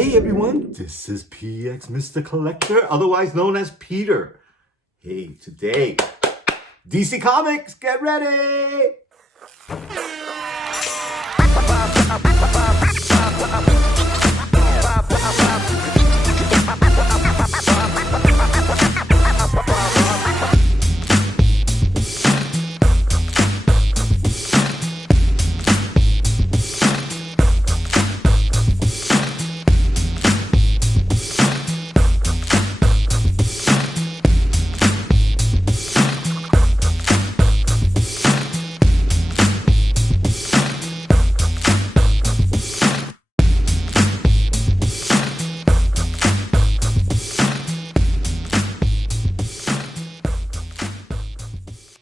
Hey everyone, this is PX Mr. Collector, otherwise known as Peter. Hey, today, DC Comics, get ready!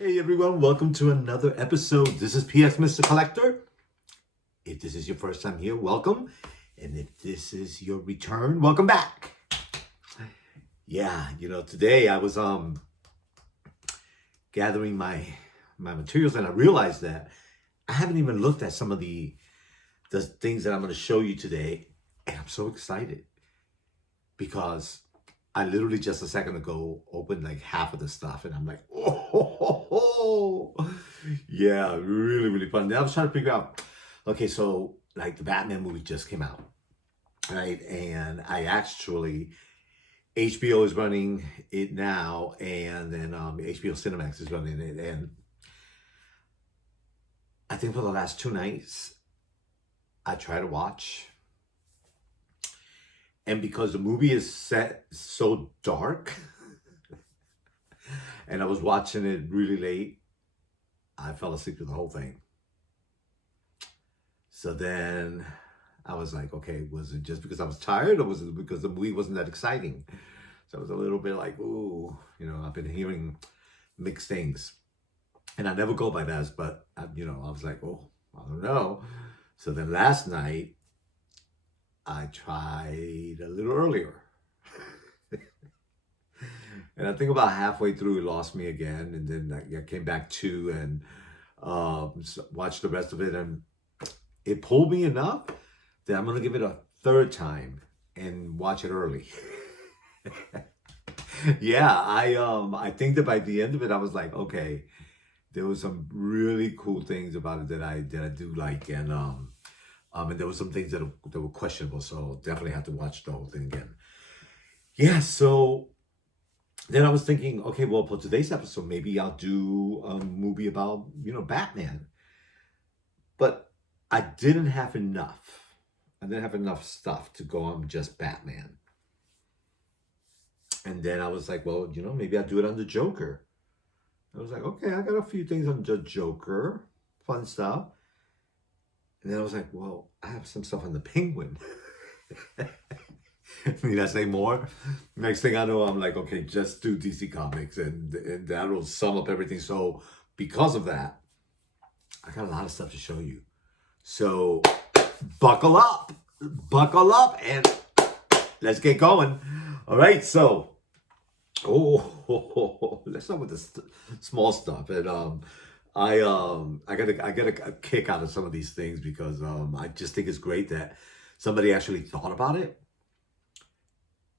Hey everyone, welcome to another episode. This is PX Mr. Collector. If this is your first time here, welcome. And if this is your return, welcome back. Yeah, today I was gathering my materials and I realized that I haven't even looked at some of the things that I'm going to show you today. And I'm so excited because I literally just a second ago opened like half of the stuff and I'm like, oh, yeah, really, really fun. Then I was trying to figure out, okay, so like the Batman movie just came out, right? And I actually, HBO is running it now, and then HBO Cinemax is running it. And I think for the last 2 nights, I try to watch. And because the movie is set so dark, and I was watching it really late, I fell asleep with the whole thing. So then I was like, okay, was it just because I was tired or was it because the movie wasn't that exciting? So I was a little bit like, ooh, I've been hearing mixed things. And I never go by that, but, I was like, oh, I don't know. So then last night, I tried a little earlier. And I think about halfway through, it lost me again. And then I came back to and watched the rest of it. And it pulled me enough that I'm going to give it a third time and watch it early. Yeah, I think that by the end of it, I was like, okay, there was some really cool things about it that I do like. And there were some things that were questionable, so definitely have to watch the whole thing again. Yeah, so then I was thinking, okay, well, for today's episode, maybe I'll do a movie about, Batman. But I didn't have enough. I didn't have enough stuff to go on just Batman. And then I was like, well, maybe I'll do it on the Joker. I was like, okay, I got a few things on the Joker, fun stuff. And then I was like, well, I have some stuff on the Penguin. Need I say more? Next thing I know, I'm like, okay, just do DC Comics and that will sum up everything. So because of that, I got a lot of stuff to show you. So buckle up, and let's get going. All right, so, let's start with the small stuff. And I get a kick out of some of these things because I just think it's great that somebody actually thought about it,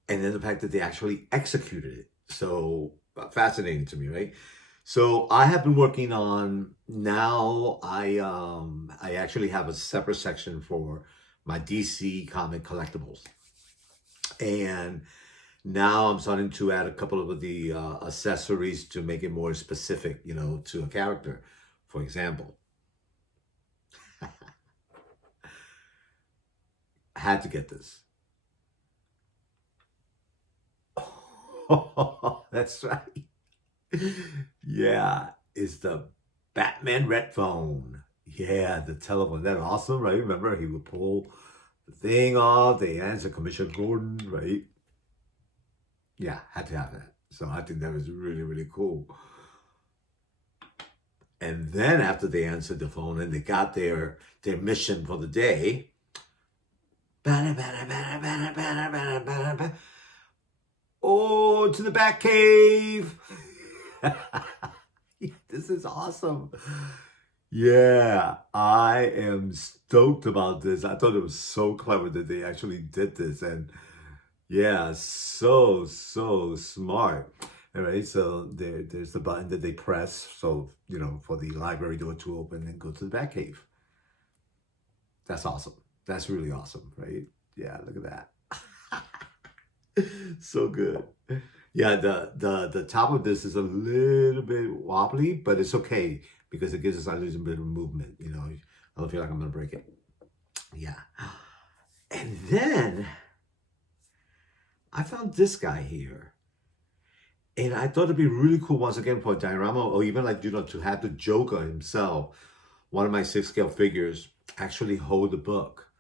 and then the fact that they actually executed it. So fascinating to me, right? So I have been working on now. I actually have a separate section for my DC comic collectibles, and now I'm starting to add a couple of the accessories to make it more specific, to a character. For example, I had to get this. Oh, that's right. Yeah, it's the Batman Red Phone. Yeah, the telephone. That's awesome, right? Remember, he would pull the thing off, they answer Commissioner Gordon, right? Yeah, had to have that. So I think that was really, really cool. And then after they answered the phone and they got their mission for the day, oh, to the Batcave. This is awesome. Yeah, I am stoked about this. I thought it was so clever that they actually did this. And yeah, so smart. All right, so there's the button that they press. So, for the library door to open and go to the Batcave. That's awesome. That's really awesome, right? Yeah, look at that. So good. Yeah, the top of this is a little bit wobbly, but it's okay because it gives us a little bit of movement. I don't feel like I'm gonna break it. Yeah. And then I found this guy here. And I thought it'd be really cool once again for a diorama, or even like, to have the Joker himself, one of my 6 scale figures, actually hold the book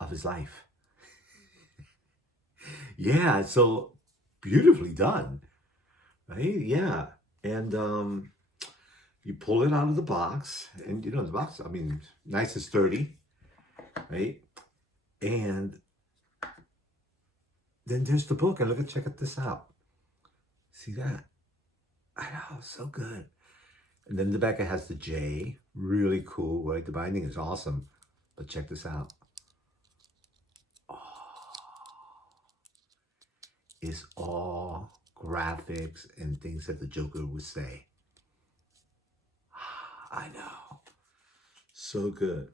of his life. Yeah, so beautifully done, right? Yeah. And you pull it out of the box, and the box, I mean, nice and sturdy, right? And then there's the book, and check this out. See that? I know, so good. And then the back it has the J, really cool, right? The binding is awesome, but check this out. Oh, it's all graphics and things that the Joker would say. I know, so good.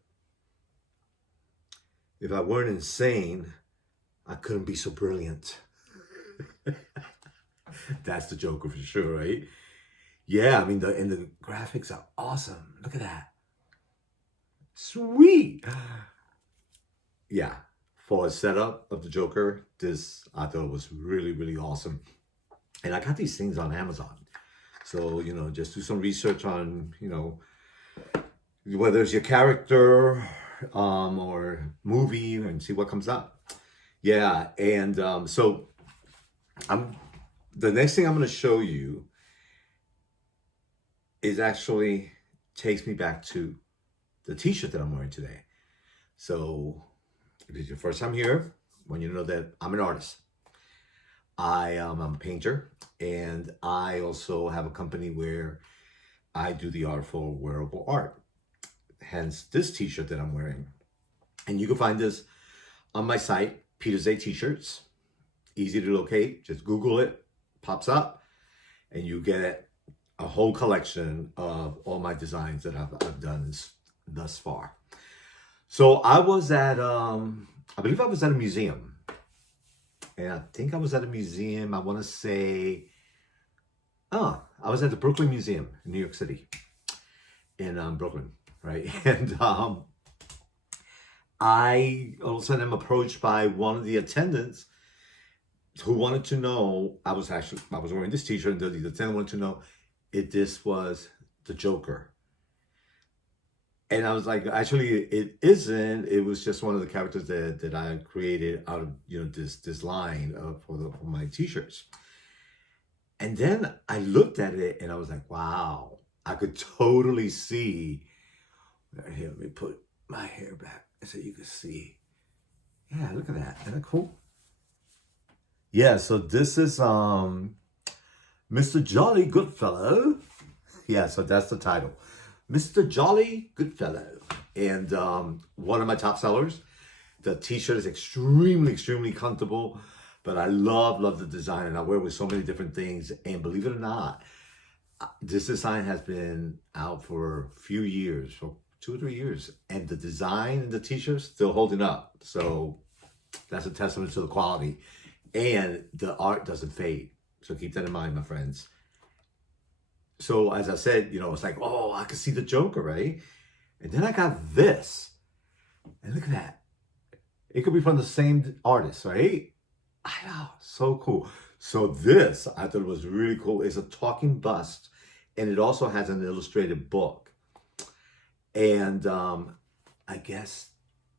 If I weren't insane, I couldn't be so brilliant. That's the Joker for sure, right? Yeah, I mean, the graphics are awesome. Look at that. Sweet. Yeah, for a setup of the Joker, this I thought was really, really awesome. And I got these things on Amazon. So, just do some research on, whether it's your character or movie and see what comes up. Yeah, and so the next thing I'm going to show you is actually takes me back to the t-shirt that I'm wearing today. So if it's your first time here, I want you to know that I'm an artist. I'm a painter, and I also have a company where I do the art for wearable art. Hence this t-shirt that I'm wearing. And you can find this on my site, Peter's A T-shirts. Easy to locate. Just Google it, pops up, and you get a whole collection of all my designs that I've done thus far. So I was at, I believe I was at a museum. And I think I was at a museum, I want to say, I was at the Brooklyn Museum in New York City, in Brooklyn, right? And I all of a sudden am approached by one of the attendants who wanted to know, I was wearing this t-shirt, and the attendant wanted to know if this was the Joker. And I was like, actually, it isn't. It was just one of the characters that I created out of this line for my t-shirts. And then I looked at it and I was like, wow, I could totally see. Here, let me put my hair back so you can see. Yeah, look at that. Isn't that cool? Yeah, so this is Mr. Jolly Goodfellow. Yeah, so that's the title. Mr. Jolly Goodfellow. And one of my top sellers. The t-shirt is extremely, extremely comfortable. But I love the design, and I wear it with so many different things. And believe it or not, this design has been out for a few years, for 2 or 3 years. And the design and the t-shirt's still holding up. So that's a testament to the quality. And the art doesn't fade. So keep that in mind, my friends. So as I said, it's like, oh, I can see the Joker, right? And then I got this. And look at that. It could be from the same artist, right? I know, so cool. So this, I thought it was really cool. It's a talking bust. And it also has an illustrated book. And I guess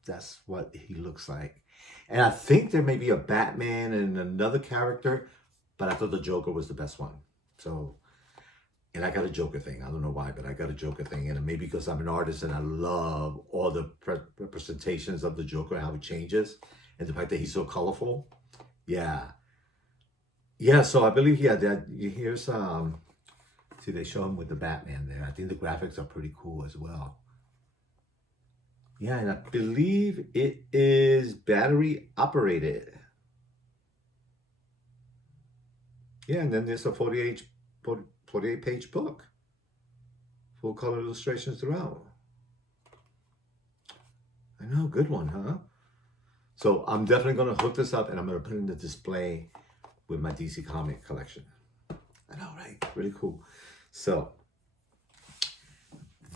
that's what he looks like. And I think there may be a Batman and another character, but I thought the Joker was the best one. So, and I got a Joker thing. I don't know why, but I got a Joker thing. And maybe because I'm an artist and I love all the representations of the Joker, how it changes. And the fact that he's so colorful. Yeah. Yeah, so I believe, that here's See, they show him with the Batman there. I think the graphics are pretty cool as well. Yeah, and I believe it is battery operated. Yeah, and then there's a 48 page book. Full color illustrations throughout. I know, good one, huh? So I'm definitely going to hook this up and I'm going to put it in the display with my DC comic collection. I know, right? Really cool. So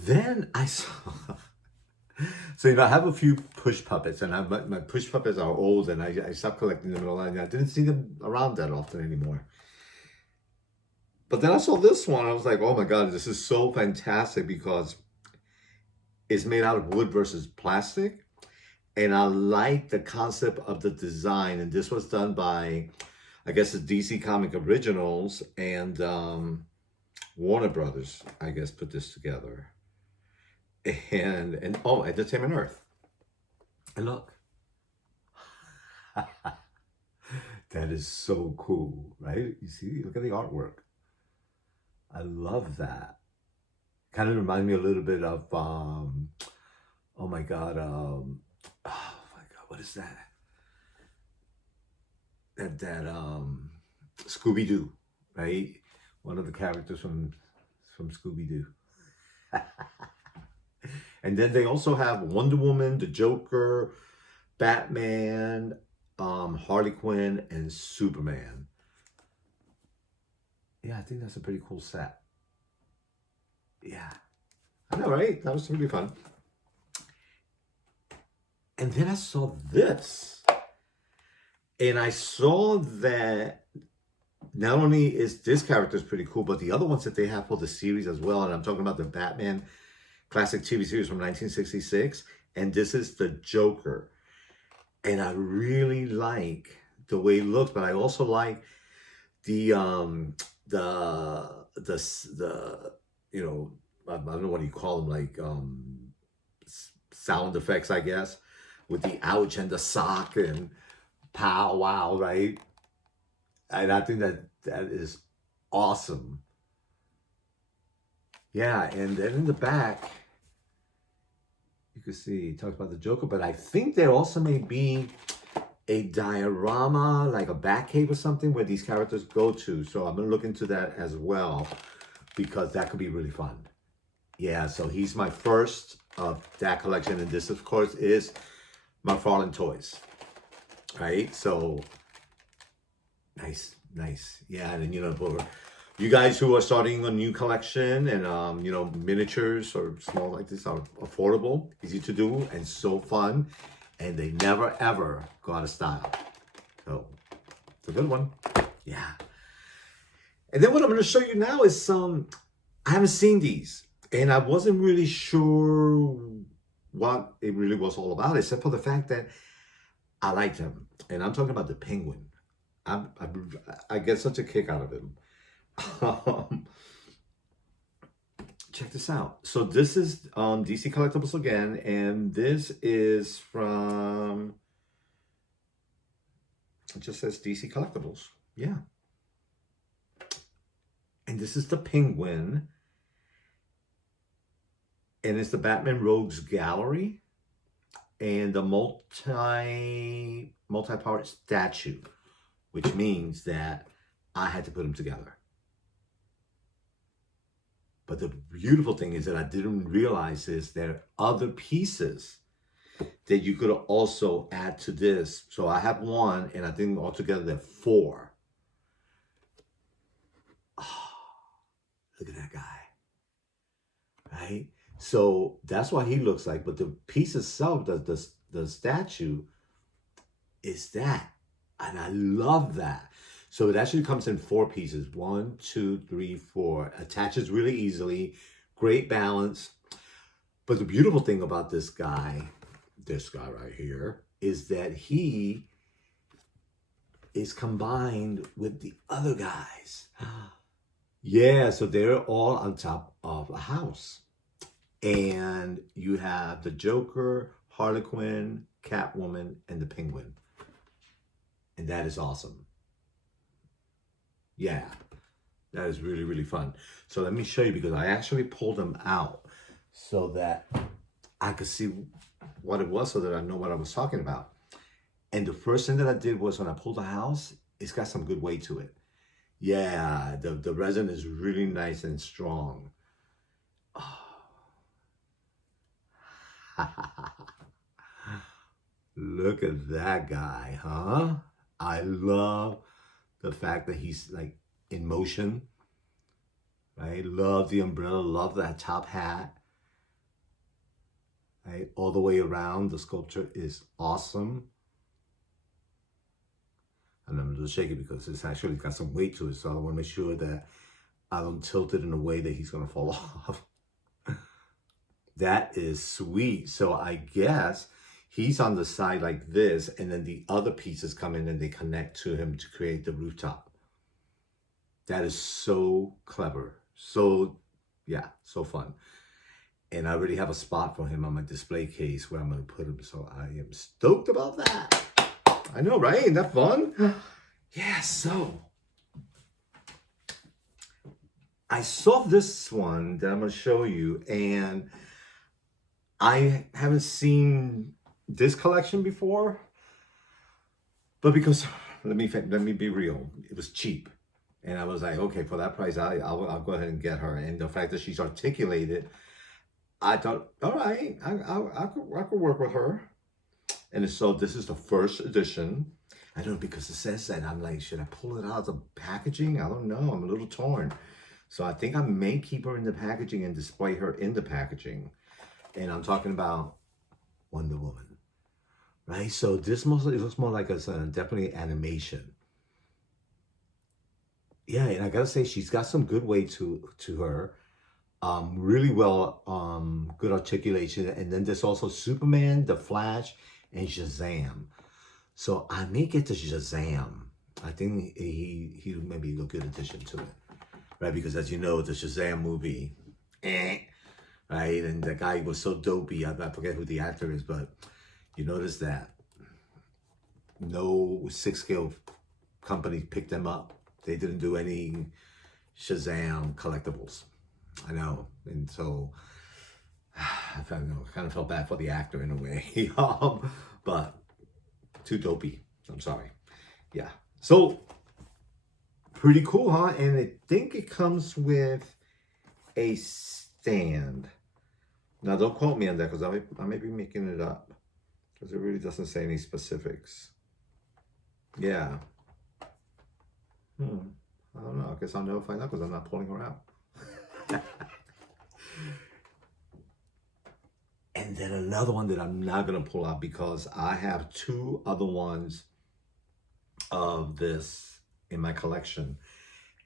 then I saw, so, I have a few push puppets and my push puppets are old and I stopped collecting them a lot. I didn't see them around that often anymore. But then I saw this one. I was like, oh my God, this is so fantastic because it's made out of wood versus plastic. And I like the concept of the design. And this was done by, I guess, the DC Comic Originals and Warner Brothers, I guess, put this together. And oh, Entertainment Earth. And look. That is so cool, right? You see, look at the artwork. I love that. Kind of reminds me a little bit of, oh my God, what is that? That Scooby-Doo, right? One of the characters from Scooby-Doo. And then they also have Wonder Woman, the Joker, Batman, Harley Quinn, and Superman. Yeah, I think that's a pretty cool set. Yeah. I know, right? That was really fun. And then I saw this. And I saw that not only is this character pretty cool, but the other ones that they have for the series as well. And I'm talking about the Batman classic TV series from 1966. And this is the Joker. And I really like the way it looks, but I also like the you know, I don't know what you call them, like sound effects, I guess, with the ouch and the sock and pow wow, right? And I think that is awesome. Yeah, and then in the back, you can see it talks about the Joker, but I think there also may be a diorama, like a Batcave or something, where these characters go to. So I'm gonna look into that as well, because that could be really fun. Yeah, so he's my first of that collection, and this, of course, is McFarlane Toys, right? So nice. Yeah, and then, for you guys who are starting a new collection, and miniatures or small like this are affordable, easy to do, and so fun, and they never ever go out of style. So it's a good one. Yeah. And then what I'm going to show you now is some, I haven't seen these, and I wasn't really sure what it really was all about, except for the fact that I liked him. And I'm talking about the Penguin. I get such a kick out of him. Check this out. So this is DC Collectibles again, and this is from, it just says DC Collectibles. Yeah. And this is the Penguin. And it's the Batman Rogues Gallery. And the multi-part statue, which means that I had to put them together. But the beautiful thing is that I didn't realize is there are other pieces that you could also add to this. So I have one, and I think altogether there are 4. Oh, look at that guy, right? So that's what he looks like. But the piece itself, the statue, is that. And I love that. So it actually comes in 4 pieces. 1, 2, 3, 4. Attaches really easily. Great balance. But the beautiful thing about this guy right here, is that he is combined with the other guys. Yeah, so they're all on top of a house. And you have the Joker, Harley Quinn, Catwoman, and the Penguin. And that is awesome. Yeah, That is really, really fun. So let me show you, because I actually pulled them out so that I could see what it was, so that I know what I was talking about. And the first thing that I did was, when I pulled the house, it's got some good weight to it. Yeah, the resin is really nice and strong. Oh. Look at that guy, huh? I love the fact that he's like in motion, right? Love the umbrella, love that top hat, right? All the way around, the sculpture is awesome. And I'm a little shaky because it's actually got some weight to it, so I want to make sure that I don't tilt it in a way that he's going to fall off. That is sweet. So I guess he's on the side like this, and then the other pieces come in and they connect to him to create the rooftop. That is so clever. So, yeah, so fun. And I already have a spot for him on my display case where I'm going to put him. So I am stoked about that. I know, right? Isn't that fun? Yeah, so I saw this one that I'm going to show you, and I haven't seen this collection before, but because, let me be real, it was cheap. And I was like, okay, for that price, I'll go ahead and get her. And the fact that she's articulated, I thought, all right, I could work with her. And so this is the first edition. I don't know, because it says that. I'm like, should I pull it out of the packaging? I don't know. I'm a little torn. So I think I may keep her in the packaging and display her in the packaging. And I'm talking about Wonder Woman, right? So this it looks more like a definitely animation. Yeah, and I gotta say, she's got some good weight to her. Really well, good articulation. And then there's also Superman, The Flash, and Shazam. So I may get to Shazam. I think he may be a good addition to it, right? Because as you know, the Shazam movie, right? And the guy was so dopey. I forget who the actor is, but you notice that no 6-scale company picked them up. They didn't do any Shazam collectibles. I know. And so I kind of felt bad for the actor in a way. But too dopey. I'm sorry. Yeah. So pretty cool, huh? And I think it comes with a stand. Now, don't quote me on that, because I may be making it up, because it really doesn't say any specifics. Yeah. I don't know. I guess I'll never find out, because I'm not pulling her out. And then another one that I'm not going to pull out, because I have 2 other ones of this in my collection.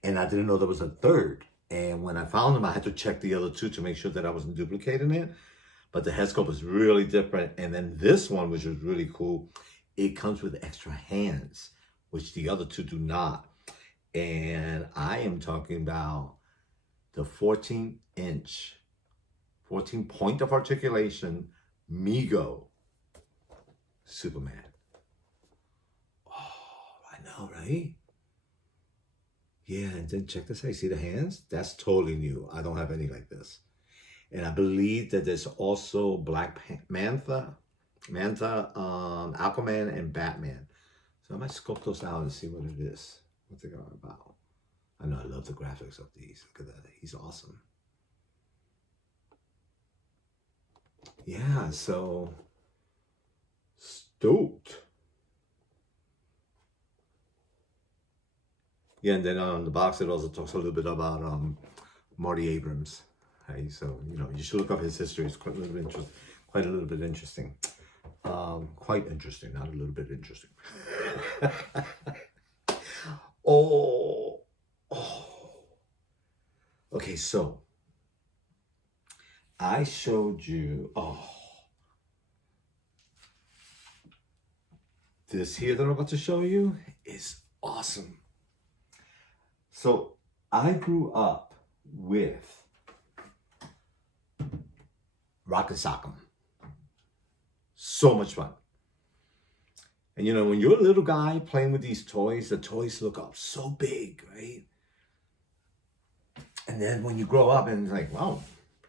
And I didn't know there was a third. And when I found them, I had to check the other 2 to make sure that I wasn't duplicating it. But the head sculpt is really different. And then this one, which is really cool, it comes with extra hands, which the other 2 do not. And I am talking about the 14-inch, 14 point of articulation, Mego Superman. Oh, I know, right? Yeah, and then check this out. See the hands? That's totally new. I don't have any like this. And I believe that there's also Black Manta, Aquaman, and Batman. So I might scope those out and see what it is, what they are about. I know, I love the graphics of these. Look at that. He's awesome. Yeah, so stoked. Yeah, and then on the box, it also talks a little bit about Marty Abrams. Hey, so, you know, you should look up his history. It's quite a little bit interesting. Quite interesting, not a little bit interesting. Oh. Okay, so I showed you, this here that I'm about to show you is awesome. So I grew up with Rock and Sock'em. So much fun. And you know, when you're a little guy playing with these toys, the toys look up so big, right? then when you grow up and it's like, wow,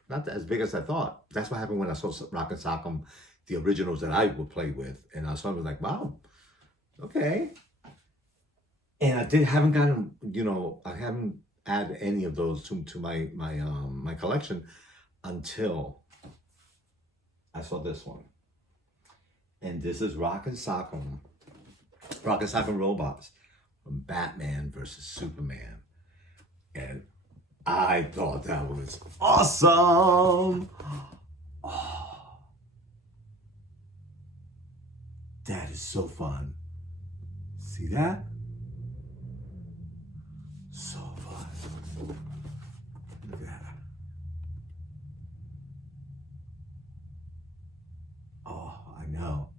not as big as I thought. That's what happened when I saw Rock and Sock'em, the originals that I would play with. And I was like, wow, okay. And haven't gotten, I haven't added any of those to my collection until I saw this one. And this is Rock and Sock'em robots from Batman versus Superman. And I thought that was awesome. Oh, that is so fun. See that? So fun. Look at that. Oh, I know.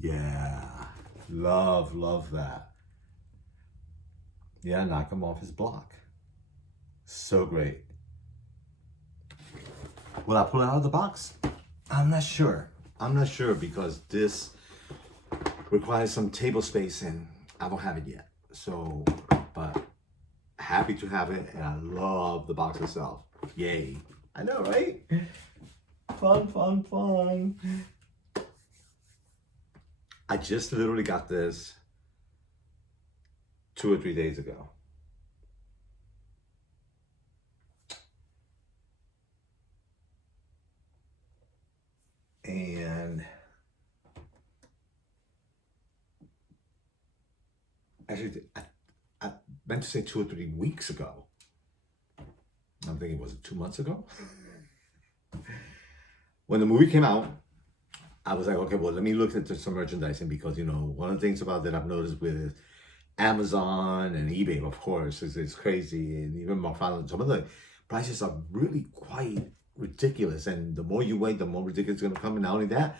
Yeah. Love that. Yeah, knock him off his block. So great. Will I pull it out of the box? I'm not sure. Because this requires some table space and I don't have it yet. So, but happy to have it, and I love the box itself. Yay. I know, right? Fun. I just literally got this 2 or 3 days ago. And actually, I meant to say 2 or 3 weeks ago. I'm thinking, was it 2 months ago? When the movie came out, I was like, okay, well, let me look at some merchandising because, one of the things about that I've noticed with Amazon and eBay, of course, is it's crazy. And even more finally, some of the prices are really quite ridiculous. And the more you wait, the more ridiculous it's going to come. And not only that,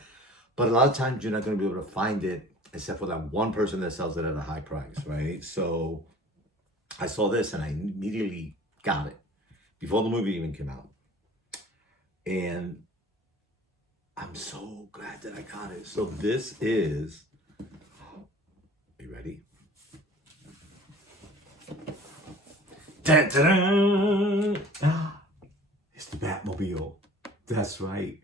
but a lot of times you're not going to be able to find it except for that one person that sells it at a high price, right? So I saw this and I immediately got it before the movie even came out. And I'm so glad that I got it. So this is, are you ready? Dun, dun, dun. It's the Batmobile. That's right.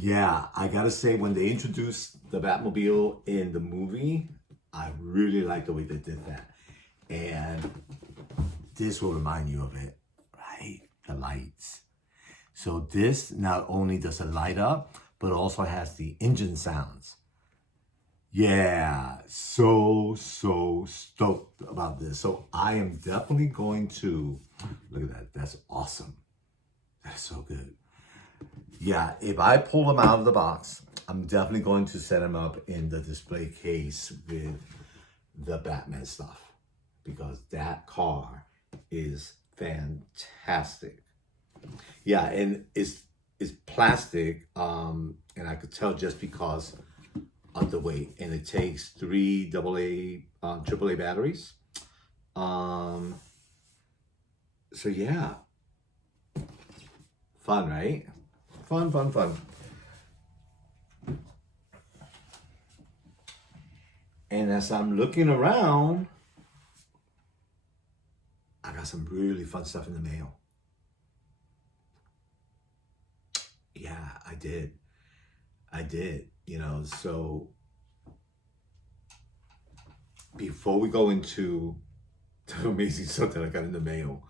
Yeah, I gotta say, when they introduced the Batmobile in the movie, I really like the way they did that. And this will remind you of it, right? The lights. So this not only does it light up, but also has the engine sounds. Yeah, so stoked about this. So I am definitely going to, look at that, that's awesome. That's so good. Yeah, if I pull them out of the box, I'm definitely going to set them up in the display case with the Batman stuff because that car is fantastic. Yeah, and it's plastic, and I could tell just because of the weight, and it takes 3 AAA batteries. So yeah, fun, right? Fun. And as I'm looking around, I got some really fun stuff in the mail. Yeah, I did. So before we go into the amazing stuff that I got in the mail,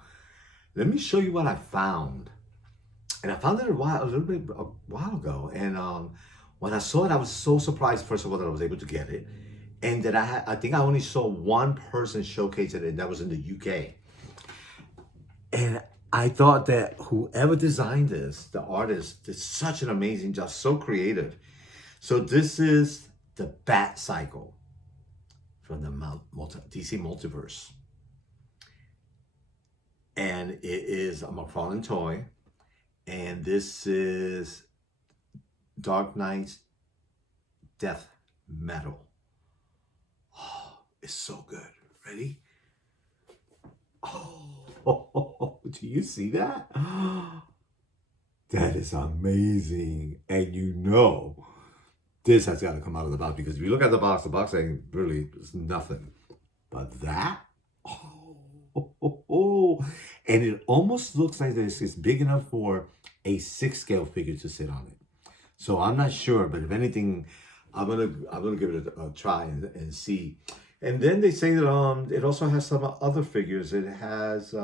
let me show you what I found. And I found it a while ago. And when I saw it, I was so surprised, first of all, that I was able to get it. And that I think I only saw one person showcase it, and that was in the UK. And I thought that whoever designed this, the artist, did such an amazing job, so creative. So this is the Bat Cycle from the DC Multiverse. And it is a McFarlane toy. And this is Dark Knight's Death Metal. Oh, it's so good. Ready? Oh, do you see that? That is amazing. And this has got to come out of the box, because if you look at the box ain't really, it's nothing. But that, And it almost looks like this is big enough for a 6 scale figure to sit on it. So I'm not sure, but if anything, I'm gonna give it a try and see. And then they say that it also has some other figures. It has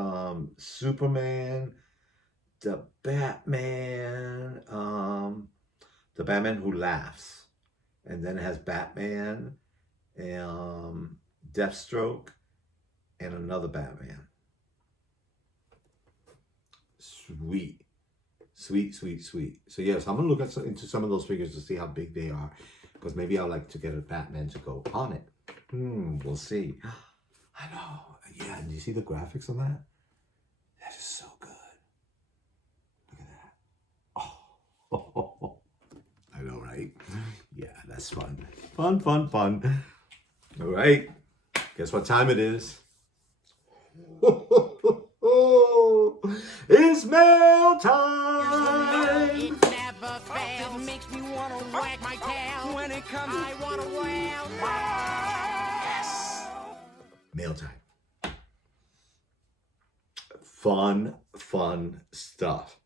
Superman, the Batman, who laughs, and then it has Batman, and Deathstroke, and another Batman. Sweet. Sweet, sweet, sweet. So yes, I'm gonna look into some of those figures to see how big they are, because maybe I'd like to get a Batman to go on it. We'll see. I know. Yeah, and you see the graphics on that? That is so good. Look at that. Oh, I know, right? Yeah, that's fun. Fun, fun, fun. All right. Guess what time it is? It's mail time! It never fails. It makes me want to wag my tail. When it comes, I want to wail. Yes! Mail time. Fun, fun stuff.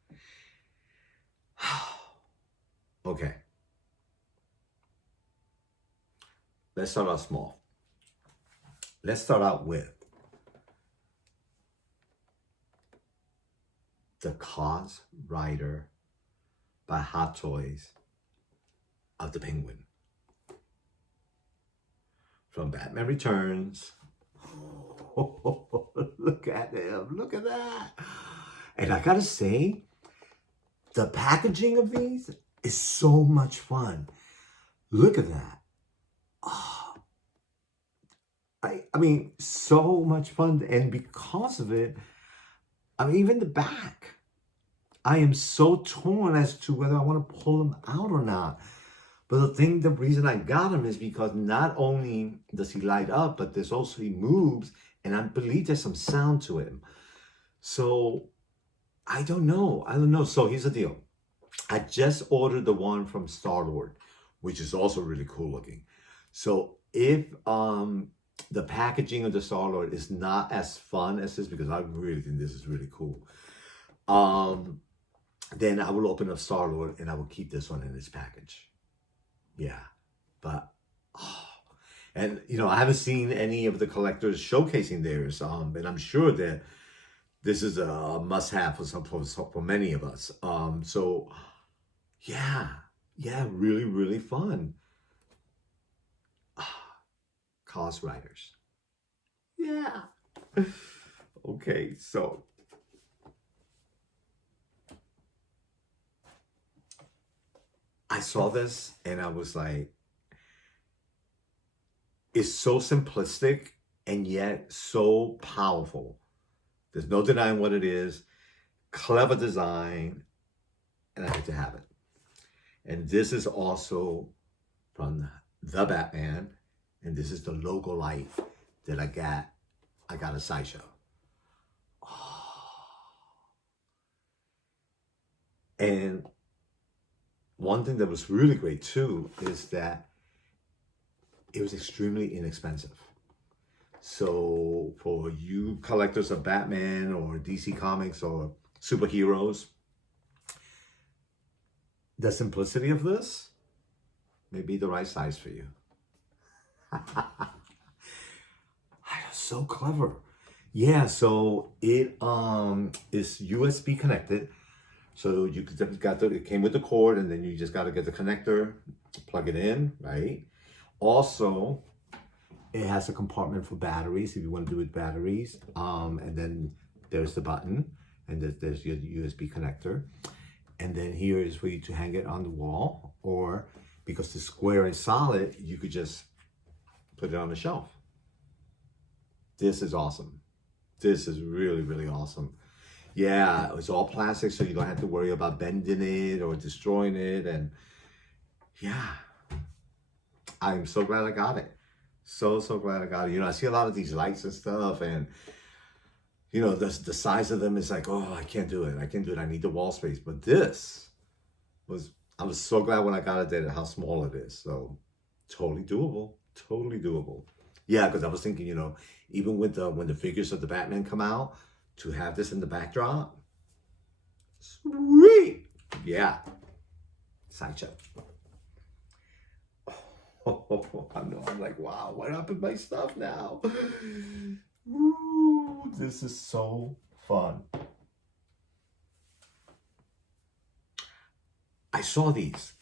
Okay. Let's start out small. Let's start out with the Cause Rider by Hot Toys of the Penguin. From Batman Returns. Oh, look at him. Look at that. And I gotta say, the packaging of these is so much fun. Look at that. Oh, I mean, so much fun. And because of it, I mean, even the back, I am so torn as to whether I want to pull him out or not. But the reason I got him is because not only does he light up, but there's also, he moves, and I believe there's some sound to him. So, I don't know. So here's the deal. I just ordered the one from Star-Lord, which is also really cool looking. So if the packaging of the Star-Lord is not as fun as this, because I really think this is really cool, then I will open up Star-Lord and I will keep this one in its package. Yeah, but and you know, I haven't seen any of the collectors showcasing theirs, and I'm sure that this is a must-have for many of us. So yeah, really, really fun. Cause Riders. Yeah. Okay, so I saw this and I was like, it's so simplistic and yet so powerful. There's no denying what it is. Clever design, and I had to have it. And this is also from the Batman, and this is the logo light that I got. I got a Sideshow. Oh. And one thing that was really great too is that it was extremely inexpensive. So for you collectors of Batman or DC Comics or superheroes, the simplicity of this may be the right size for you. So clever. Yeah, so it is USB connected. So you it came with the cord, and then you just got to get the connector, plug it in, right? Also, it has a compartment for batteries if you want to do it with batteries. And then there's the button, and there's your USB connector. And then here is for you to hang it on the wall, or because it's square and solid, you could just put it on the shelf. This is awesome. This is really, really awesome. Yeah, it's all plastic, so you don't have to worry about bending it or destroying it. And yeah, I'm so glad I got it. So glad I got it. You know, I see a lot of these lights and stuff, and you know, the size of them is like, oh, I can't do it. I need the wall space. But this I was so glad when I got it that how small it is. So totally doable. Totally doable. Yeah, because I was thinking, you know, even with when the figures of the Batman come out, to have this in the backdrop. Sweet. Yeah. Sideshow. Oh, I know. I'm like, wow, what happened to my stuff now? Ooh, this is so fun. I saw these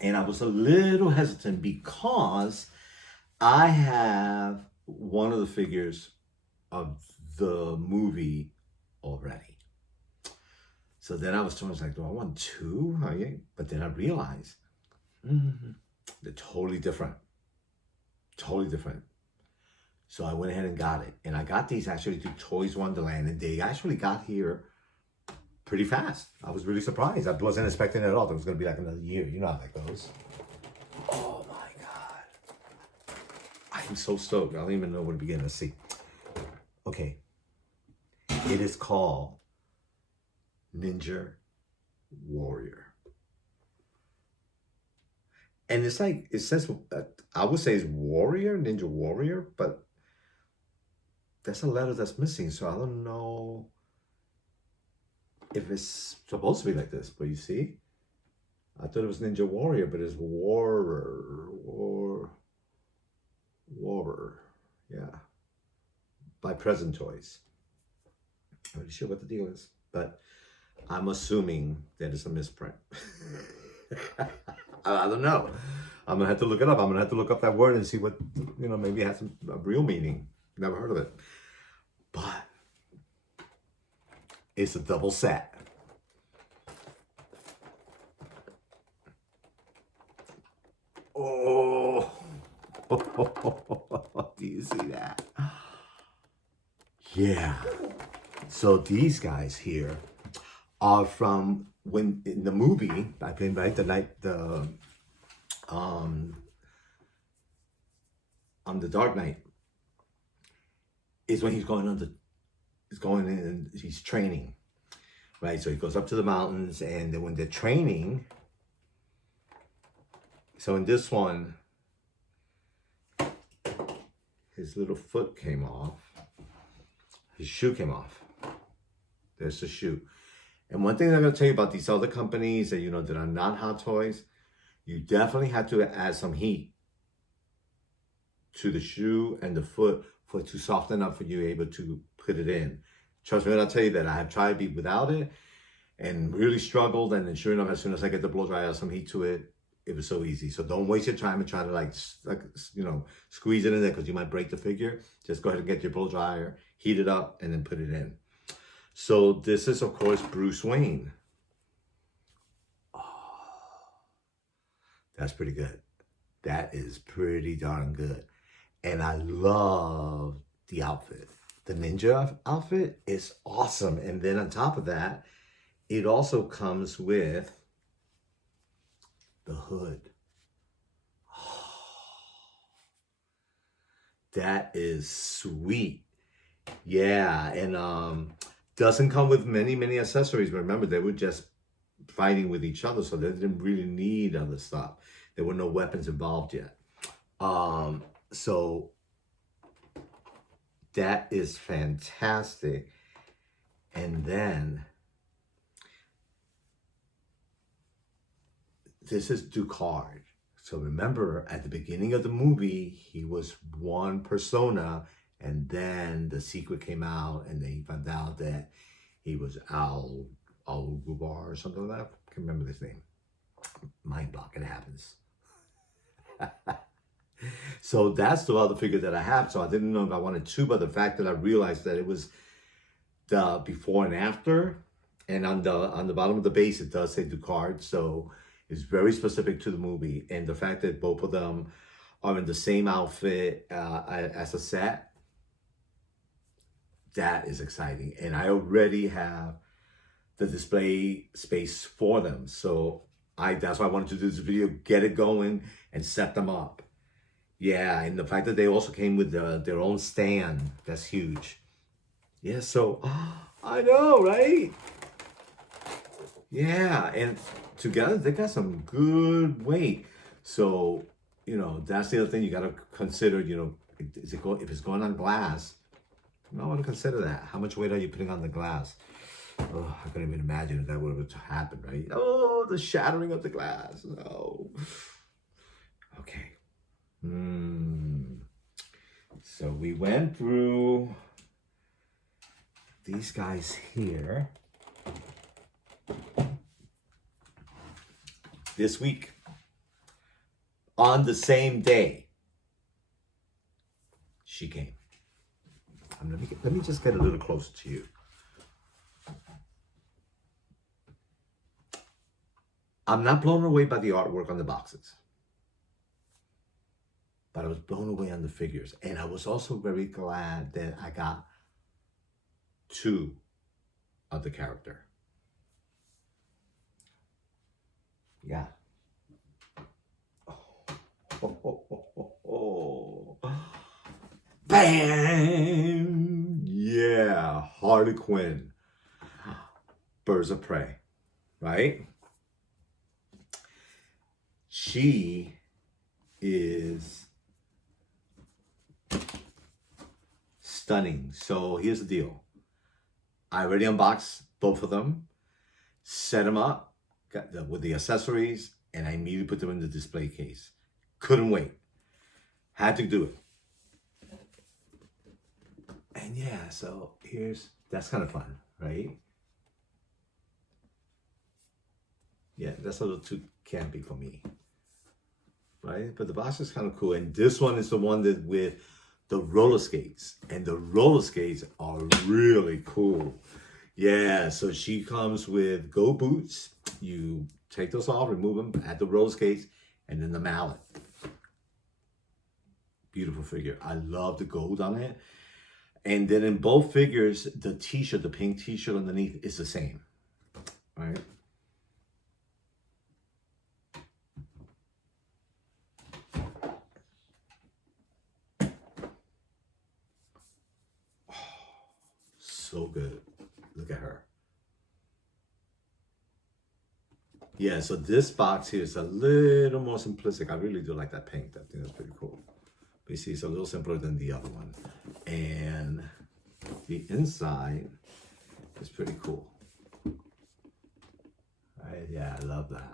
and I was a little hesitant because I have one of the figures of the movie already. So then I was like, do I want two? But then I realized they're totally different. Totally different. So I went ahead and got it. And I got these actually to Toys Wonderland, and they actually got here pretty fast. I was really surprised. I wasn't expecting it at all. It was going to be like another year. You know how that goes. Oh my God. I'm so stoked. I don't even know where to begin. Let's see. Okay. It is called Ninja Warrior. And it's like, it says, I would say it's Warrior, Ninja Warrior, but that's a letter that's missing. So I don't know if it's supposed to be like this, but you see, I thought it was Ninja Warrior, but it's Warer, yeah, by Present Toys. I'm not sure what the deal is, but I'm assuming that it's a misprint. I don't know. I'm gonna have to look it up. I'm gonna have to look up that word and see what, maybe it has a real meaning. Never heard of it. But it's a double set. Oh, do you see that? Yeah. So these guys here are from when in the movie, I think, right, on the Dark Knight is when he's going in and he's training, right? So he goes up to the mountains, and then when they're training, so in this one, his little foot came off, his shoe came off. There's the shoe. And one thing I'm going to tell you about these other companies that, that are not Hot Toys, you definitely have to add some heat to the shoe and the foot for it to soften up for you able to put it in. Trust me when I tell you that I have tried to be without it and really struggled. And then sure enough, as soon as I get the blow dryer, some heat to it, it was so easy. So don't waste your time and try to squeeze it in there because you might break the figure. Just go ahead and get your blow dryer, heat it up, and then put it in. So this is, of course, Bruce Wayne. Oh, that's pretty good. That is pretty darn good. And I love the outfit. The ninja outfit is awesome. And then on top of that, it also comes with the hood. Oh, that is sweet. Yeah, and doesn't come with many accessories. Remember, they were just fighting with each other, so they didn't really need other stuff. There were no weapons involved yet. So that is fantastic. And then this is Ducard. So remember, at the beginning of the movie, he was one persona, and then the secret came out, and then he found out that he was Al Gubar or something like that. I can't remember his name. Mind block, it happens. So that's the other figure that I have. So I didn't know if I wanted two, but the fact that I realized that it was the before and after, and on the bottom of the base it does say Ducard, so it's very specific to the movie. And the fact that both of them are in the same outfit as a set, that is exciting. And I already have the display space for them, so that's why I wanted to do this video, get it going and set them up. Yeah, and the fact that they also came with their own stand, that's huge. Yeah, so I know, right? Yeah, and together they got some good weight. So, that's the other thing you got to consider, if it's going on glass, I want to consider that. How much weight are you putting on the glass? Oh, I couldn't even imagine if that would have happened, right? Oh, the shattering of the glass. No. Okay. So we went through these guys here. This week, on the same day, she came. Let me just get a little closer to you. I'm not blown away by the artwork on the boxes, but I was blown away on the figures. And I was also very glad that I got 2 of the character. Yeah. Oh. Bam! Yeah, Harley Quinn. Birds of Prey, right? She is stunning. So here's the deal. I already unboxed both of them, set them up with the accessories, and I immediately put them in the display case. Couldn't wait. Had to do it. And yeah, so that's kind of fun, right? Yeah, that's a little too campy for me, right? But the box is kind of cool. And this one is the one that with the roller skates. And the roller skates are really cool. Yeah, so she comes with Go boots. You take those off, remove them, add the roller skates, and then the mallet. Beautiful figure. I love the gold on it. And then in both figures, the t-shirt, the pink t-shirt underneath is the same, right? Oh, so good. Look at her. Yeah, so this box here is a little more simplistic. I really do like that pink. I think that's pretty cool. But you see, it's a little simpler than the other one. And the inside is pretty cool. Right? Yeah, I love that.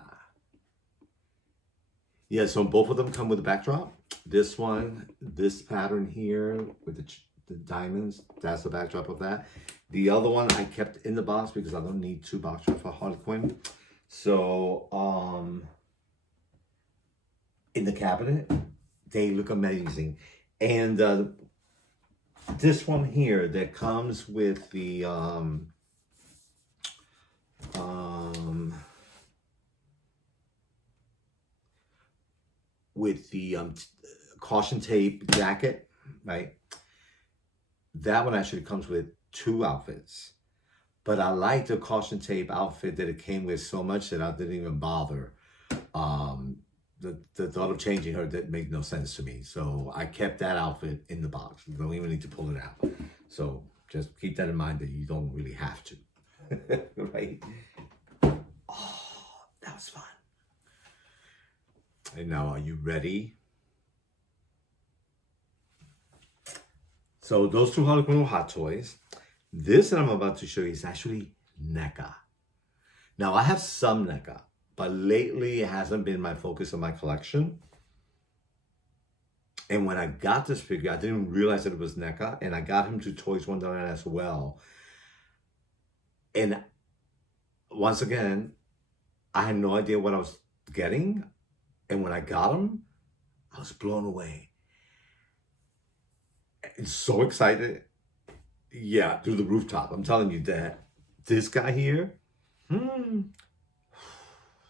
Yeah, so both of them come with a backdrop. This one, this pattern here with the diamonds, that's the backdrop of that. The other one I kept in the box because I don't need 2 backdrops for Harley Quinn. So, in the cabinet, they look amazing. And this one here that comes with the caution tape jacket, right? That one actually comes with 2 outfits. But I like the caution tape outfit that it came with so much that I didn't even bother. The thought of changing her didn't make no sense to me. So I kept that outfit in the box. You don't even need to pull it out. So just keep that in mind that you don't really have to. Right? Oh, that was fun. And now, are you ready? So those 2 Harley Quinn were Hot Toys. This that I'm about to show you is actually NECA. Now, I have some NECA, but lately it hasn't been my focus of my collection. And when I got this figure, I didn't realize that it was NECA, and I got him to Toys Wonderland as well. And once again, I had no idea what I was getting. And when I got him, I was blown away. And so excited. Yeah, through the rooftop. I'm telling you that this guy here,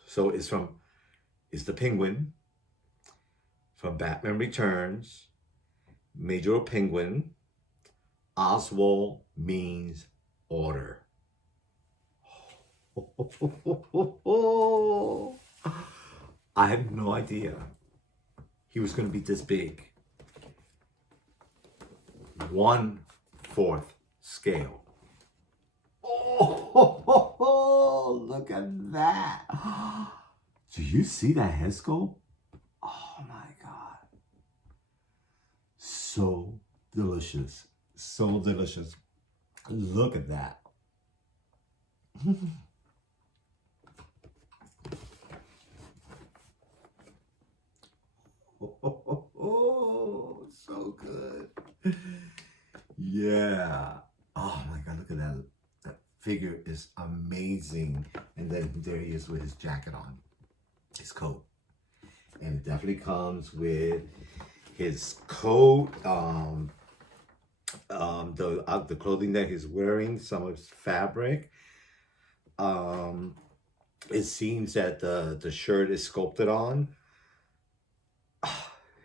so it's the Penguin from Batman Returns, Major Penguin. Oswald means order. I had no idea he was going to be this big. 1/4 scale. Oh, look at that. Do you see that head sculpt? Oh my God. So delicious. So delicious. Look at that. Oh, so good. Yeah. Oh my God, look at that. That figure is amazing. And then there he is with his jacket on, his coat. And it definitely comes with his coat, the clothing that he's wearing, some of his fabric. It seems that the shirt is sculpted on.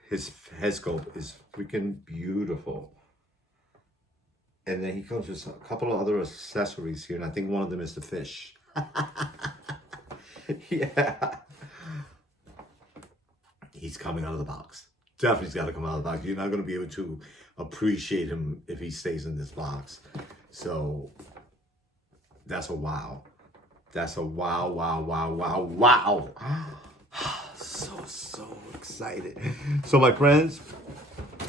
His head sculpt is freaking beautiful. And then he comes with a couple of other accessories here, and I think one of them is the fish. Yeah. He's coming out of the box. Definitely got to come out of the box. You're not going to be able to appreciate him if he stays in this box. So that's a wow. That's a wow, wow, wow, wow, wow. So excited. So my friends,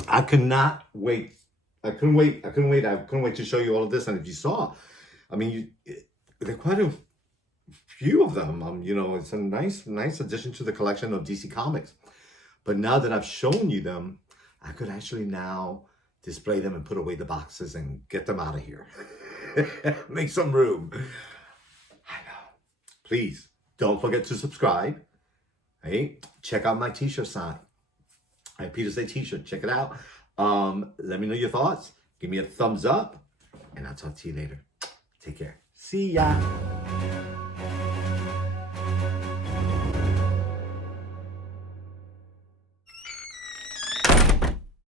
I cannot wait. I couldn't wait to show you all of this. And if you saw, I mean, there are quite a few of them. You know, it's a nice addition to the collection of DC Comics. But now that I've shown you them, I could actually now display them and put away the boxes and get them out of here. Make some room. I know. Please don't forget to subscribe. Hey, check out my t-shirt sign. Peter Say t-shirt. Check it out. Let me know your thoughts. Give me a thumbs up. And I'll talk to you later. Take care. See ya.